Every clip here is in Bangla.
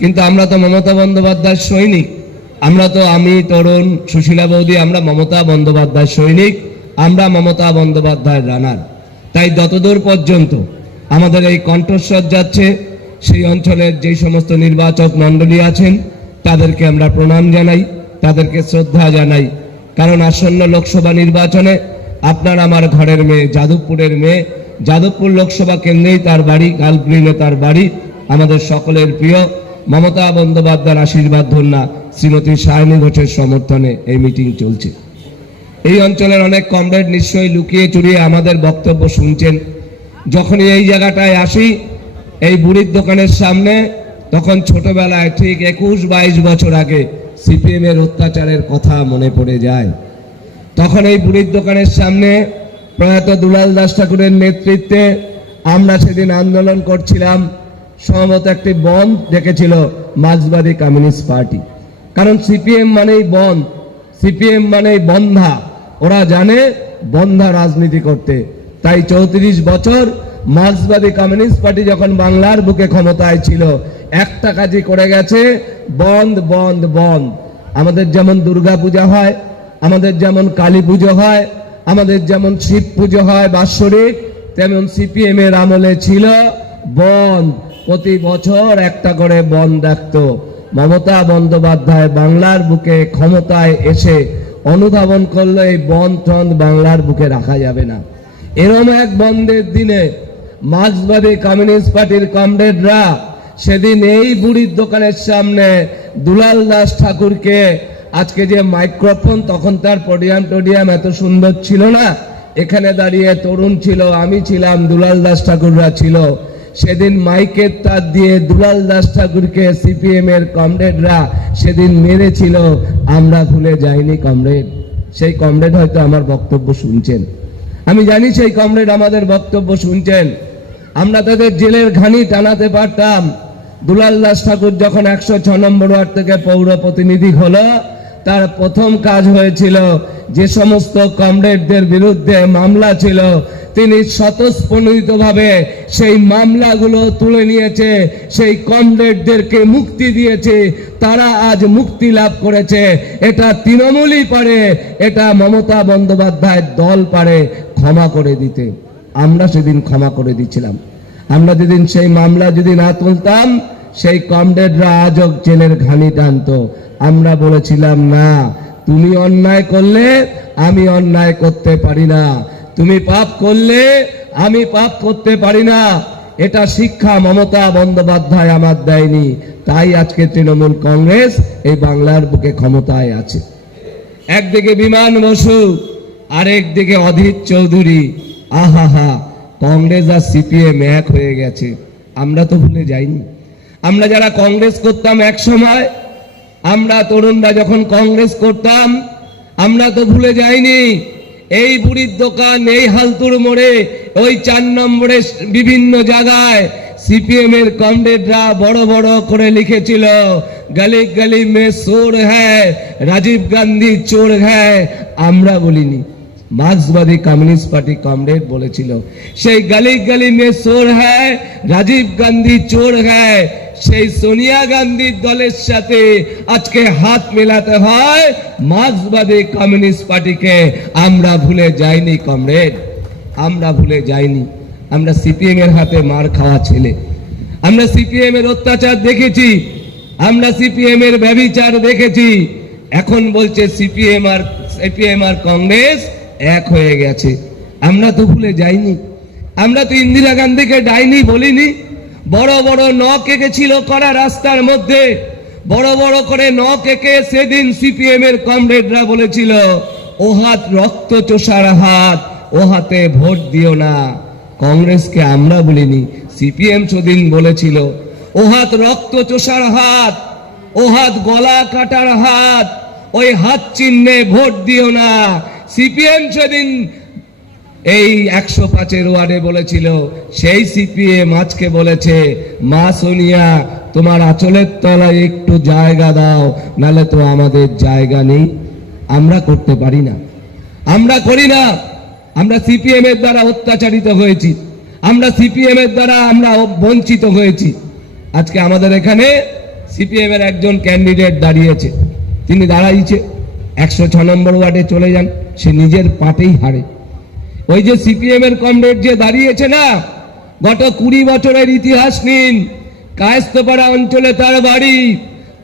কিন্তু আমরা তো মমতা বন্দ্যোপাধ্যায়ের সৈনিক। আমরা তো, আমি, তরুণ, সুশীলা বৌদি, আমরা মমতা বন্দ্যোপাধ্যায়ের সৈনিক, আমরা মমতা বন্দ্যোপাধ্যায়ের রানার। তাই যতদূর পর্যন্ত আমাদের এই কণ্ঠস্বর যাচ্ছে, সেই অঞ্চলের যেই সমস্ত নির্বাচক মণ্ডলী আছেন তাদেরকে আমরা প্রণাম জানাই, তাদেরকে শ্রদ্ধা জানাই। কারণ আসন্ন লোকসভা নির্বাচনে আপনার আমার ঘরের মেয়ে, যাদবপুরের মেয়ে, যাদবপুর লোকসভা কেন্দ্রেই তার বাড়ি, গালগ্রিনে তার বাড়ি। আমাদের সকলের প্রিয় মমতা বন্দ্যোপাধ্যায়ের আশীর্বাদ ধন্যা শ্রীমতী সায়নী ঘোষের সমর্থনে এই মিটিং চলছে। এই অঞ্চলের অনেক কমরেড নিশ্চয়ই লুকিয়ে চুরিয়ে আমাদের বক্তব্য শুনছেন। যখনই এই জায়গাটায় আসি, এই বুড়ির দোকানের সামনে, তখন ছোটবেলায় ঠিক 21-22 বছর আগে সিপিএম এর অত্যাচারের কথা মনে পড়ে যায়। তখন এই বুড়ির দোকানের সামনে প্রয়াত দুলাল দাস ঠাকুরের নেতৃত্বে আমরা সেদিন আন্দোলন করছিলাম। সম্ভবত একটি বন্ধ ডেকেছিল মার্ক্সবাদী কমিউনিস্ট পার্টি। কারণ সিপিএম মানেই বন্ধ, সিপিএম মানেই বন্ধা। ওরা জানে বন্ধা রাজনীতি করতে। তাই 34 বছর মার্ক্সবাদী কমিউনিস্ট পার্টি যখন বাংলার বুকে ক্ষমতায় ছিল, একটা কাজই করে গেছে, বন্ধ বন্ধ বন্ধ। আমাদের যেমন দুর্গা পূজা হয়, আমাদের যেমন কালী পুজো হয়, আমাদের যেমন শিব পুজো হয় বাৎসরিক, তেমন সিপিএম এর আমলে ছিল বন্ধ। প্রতি বছর একটা করে বন্ধ ডাকতো। মমতা বন্দ্যোপাধ্যায় বাংলার বুকে ক্ষমতায় এসে অনুধাবন করলো এই বন্ধ বাংলার বুকে রাখা যাবে না। এরম এক বন্ধের দিনে মার্ক্সবাদী কমিউনিস্ট পার্টির কমরেডরা সেদিন এই বুড়ির দোকানের সামনে দুলাল দাস ঠাকুরকে, আজকে যে মাইক্রোফোন, তখন তার টোডিয়াম এত সুন্দর ছিল না, এখানে দাঁড়িয়ে তরুণ ছিল, আমি ছিলাম, দুলাল দাস ঠাকুররা ছিল, সেদিন মাইকের তার দিয়ে দুলাল দাস ঠাকুরকে সিপিএম এর কমরেডরা সেদিন মেরেছিল। আমরা ভুলে যাইনি কমরেড। সেই কমরেড হয়তো আমার বক্তব্য শুনছেন, আমি জানি সেই কমরেড আমাদের বক্তব্য শুনছেন। আমরা তাদের জেলের ঘানি টানাতে পারতাম। দুলাল দাস ঠাকুর যখন 106 নম্বর ওয়ার্ড থেকে পৌর প্রতিনিধি হলো, তার প্রথম কাজ হয়েছিল যে সমস্ত কমরেডদের বিরুদ্ধে মামলা ছিল, তিনি স্বতঃস্ফূর্তভাবে সেই মামলাগুলো তুলে নিয়েছে, সেই কমরেডদেরকে মুক্তি দিয়েছে। তারা আজ মুক্তি লাভ করেছে। এটা তৃণমূলই পারে, এটা মমতা বন্দ্যোপাধ্যায়ের দল পারে ক্ষমা করে দিতে। আমরা সেদিন ক্ষমা করে দিচ্ছিলাম। আমরা যেদিন সেই মামলা যদি না তুলতাম, সেই কমরেডরা আজও জেলের ঘানি টানতো। আমরা বলেছিলাম, না, তুমি অন্যায় করলে আমি অন্যায় করতে পারি না, তুমি পাপ করলে আমি পাপ করতে পারি না। এটা শিক্ষা মমতা বন্দ্যোপাধ্যায় আমার দেয়নি। তাই আজকে তৃণমূল কংগ্রেস এই বাংলার বুকে ক্ষমতায় আছে। একদিকে বিমান বসু, আরেকদিকে অধীর চৌধুরী। আহা, কংগ্রেস আর সিপিএম এক হয়ে গেছে। আমরা তো ভুলে যাইনি। আমরা যারা কংগ্রেস করতাম এক সময়, আমরা তরুণরা যখন কংগ্রেস করতাম, আমরা তো ভুলে যাইনি। এই বুড়ির দোকান, এই হালতুর মোড়ে, ওই 4 নম্বরে বিভিন্ন জায়গায় সিপিএম এর কমরেডরা বড় বড় করে লিখেছিল, গলি গলি মে চোর হ্যায়, রাজীব গান্ধী চোর হ্যায়। আমরা বলিনি, মার্ক্সবাদী কমিউনিস্ট পার্টি কমরেড বলেছিল। সেই গলি গলি মে চোর হ্যায়, রাজীব গান্ধী চোর হ্যায়, সেই সোনিয়া গান্ধীর দলের সাথে আজকে হাত মেলাতে হয় মার্ক্সবাদী কমিউনিস্ট পার্টিকে। আমরা ভুলে যাইনি কমরেড, আমরা ভুলে যাইনি। আমরা সিপিএম এর হাতে মার খাওয়া ছেলে, আমরা সিপিএম এর অত্যাচার দেখেছি, আমরা সিপিএম এর ব্যভিচার দেখেছি। এখন বলছে সিপিএম আর কংগ্রেস এক হয়ে গেছে। আমরা তো ভুলে যাইনি। আমরা তো ইন্দিরা গান্ধীকে ডাইনি বলিনি। বড় বড় নখ এঁকেছিল করা রাস্তার মধ্যে, বড় বড় করে নখ এঁকে সেদিন সিপিএম এর কমরেডরা বলেছিল, ও হাত রক্ত চোষার হাত, ও হাতে ভোট দিও না। কংগ্রেসকে আমরা বলিনি, সিপিএম সেদিন বলেছিল, ও হাত রক্ত চোষার হাত, ও হাত গলা কাটার হাত, ওই হাত চিহ্নে ভোট দিও না। সিপিএম সেদিন এই 105 ওয়ার্ডে বলেছিল, সেই সিপিএম আজকে বলেছে, মা সোনিয়া তোমার আঁচলের তলায় একটু জায়গা দাও, নালে তো আমাদের জায়গা নেই। আমরা করতে পারি না, আমরা করি না। আমরা সিপিএম এর দ্বারা অত্যাচারিত হয়েছি, আমরা সিপিএম এর দ্বারা আমরা বঞ্চিত হয়েছি। আজকে আমাদের এখানে সিপিএম এর একজন ক্যান্ডিডেট দাঁড়িয়েছে, তিনি দাঁড়াইছে 106 নম্বর ওয়ার্ডে চলে যান, সে নিজের পাটেই হারে। ওই যে সিপিএম এর কমরেড যে দাঁড়িয়েছে না, গত 20 বছরের ইতিহাস নিন, কায়েস্তপাড়া অঞ্চলে তার বাড়ি,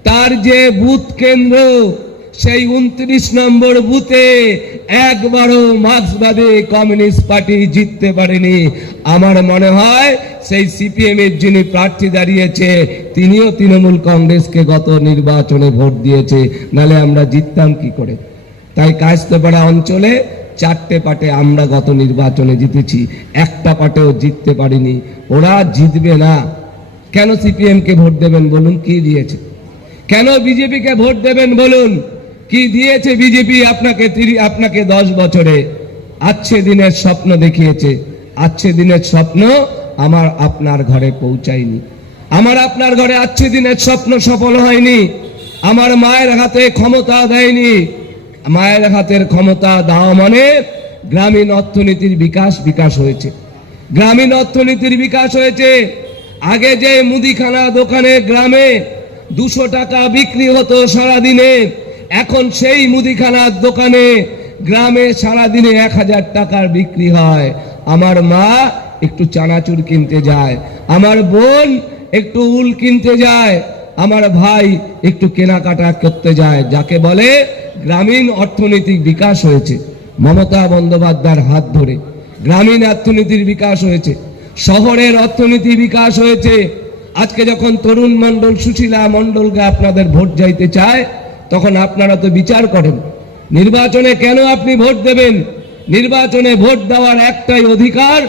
তার যে বুথ কেন্দ্র, সেই 29 নম্বর বুথে একবারও মার্ক্সবাদী কমিউনিস্ট পার্টি জিততে পারেনি। আমার মনে হয় সেই সিপিএম এর যিনি প্রার্থী দাঁড়িয়েছে তিনিও তৃণমূল কংগ্রেসকে গত নির্বাচনে ভোট দিয়েছে, নালে আমরা জিততাম কি করে। তাই কায়েস্তপাড়া অঞ্চলে 4টে পার্টে আমরা গত নির্বাচনে জিতেছি, একটা পার্টেও জিততে পারিনি। ওরা জিতবে না। কেন সিপিএম কে ভোট দেবেন বলুন, কি দিয়েছে? কেন বিজেপি কে ভোট দেবেন বলুন, কি দিয়েছে বিজেপি? আপনাকে 10 বছরে আচ্ছে দিনের স্বপ্ন দেখিয়েছে, আচ্ছে দিনের স্বপ্ন আমার আপনার ঘরে পৌঁছায়নি। আমার আপনার ঘরে আচ্ছে দিনের স্বপ্ন সফল হয়নি। আমার মায়ের হাতে ক্ষমতা দেয়নি। মায়ের হাতের ক্ষমতা দাও মানে গ্রামীণ অর্থনীতির বিকাশ হয়েছে। গ্রামীণ অর্থনীতির বিকাশ হয়েছে। আগে যে মুদিখানা দোকানে গ্রামে 200 টাকা বিক্রি হতো সারাদিনে, এখন সেই মুদিখানার দোকানে গ্রামে সারাদিনে 1000 টাকার বিক্রি হয়। আমার মা একটু চানাচুর কিনতে যায়, আমার বোন একটু উল কিনতে যায়, আমার ভাই একটু কেনাকাটা করতে যায়। যাকে বলে গ্রামীণ অর্থনৈতিক বিকাশ হয়েছে মমতা বন্দ্যোপাধ্যায়ের হাত ধরে। গ্রামীণ অর্থনীতির বিকাশ হয়েছে, শহরের অর্থনীতি বিকাশ হয়েছে। আজকে যখন তরুণ মণ্ডল, সুশীলা মণ্ডলকে আপনাদের ভোট চাইতে চায়, তখন আপনারা তো বিচার করেন নির্বাচনে কেন আপনি ভোট দেবেন। নির্বাচনে ভোট দেওয়ার একটাই অধিকার,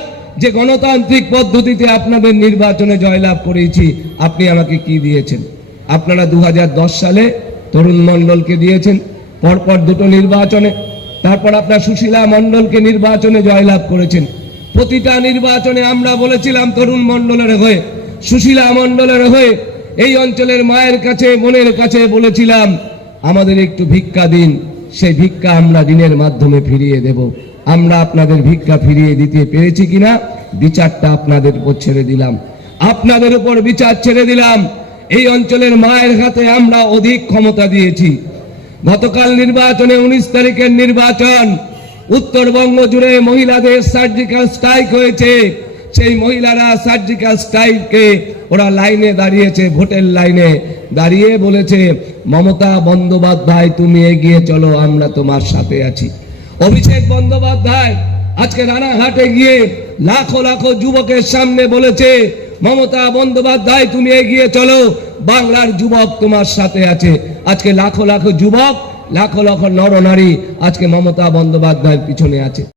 যে গণতান্ত্রিক পদ্ধতিতে আপনাদের নির্বাচনে জয়লাভ করেছি। আপনি আমাকে কি দিয়েছেন? আপনারা 2010 সালে তরুণ মণ্ডলকে দিয়েছেন পরপর 2টো নির্বাচনে, তারপর আপনার সুশীলা মণ্ডলকে নির্বাচনে জয়লাভ করেছেন। প্রতিটা নির্বাচনে আমরা বলেছিলাম তরুণ মণ্ডলের হয়ে, সুশীলা মণ্ডলের হয়ে, এই অঞ্চলের মায়ের কাছে, বোনের কাছে বলেছিলাম আমাদের একটু ভিক্ষা দিন। সেই ভিক্ষা আমরা দিনের মাধ্যমে ফিরিয়ে দেব। আমরা আপনাদের ভিক্ষা ফিরিয়ে দিতে পেরেছি কিনা বিচারটা আপনাদের উপর ছেড়ে দিলাম। আপনাদের উপর বিচার ছেড়ে দিলাম। এই অঞ্চলের মায়ের হাতে আমরা অধিক ক্ষমতা দিয়েছি। গতকাল নির্বাচনে 19 তারিখের নির্বাচন, উত্তরবঙ্গ জুড়ে মহিলাদের সার্জিক্যাল স্ট্রাইক হয়েছে। সেই মহিলারা সার্জিক্যাল স্ট্রাইকে ওরা লাইনে দাঁড়িয়েছে, ভোটের লাইনে দাঁড়িয়ে বলেছে মমতা বন্দ্যোপাধ্যায় তুমি এগিয়ে চলো, আমরা তোমার সাথে আছি। অভিষেক বন্দ্যোপাধ্যায় আজকে রানাঘাটে গিয়ে লাখো লাখো যুবকের সামনে বলেছে মমতা বন্দ্যোপাধ্যায় তুমি এগিয়ে চলো, বাংলার যুবক তোমার সাথে আছে। আজকে লাখো লাখো যুবক, লাখো লাখো নরনারী আজকে মমতা বন্দ্যোপাধ্যায়ের পিছনে আছে।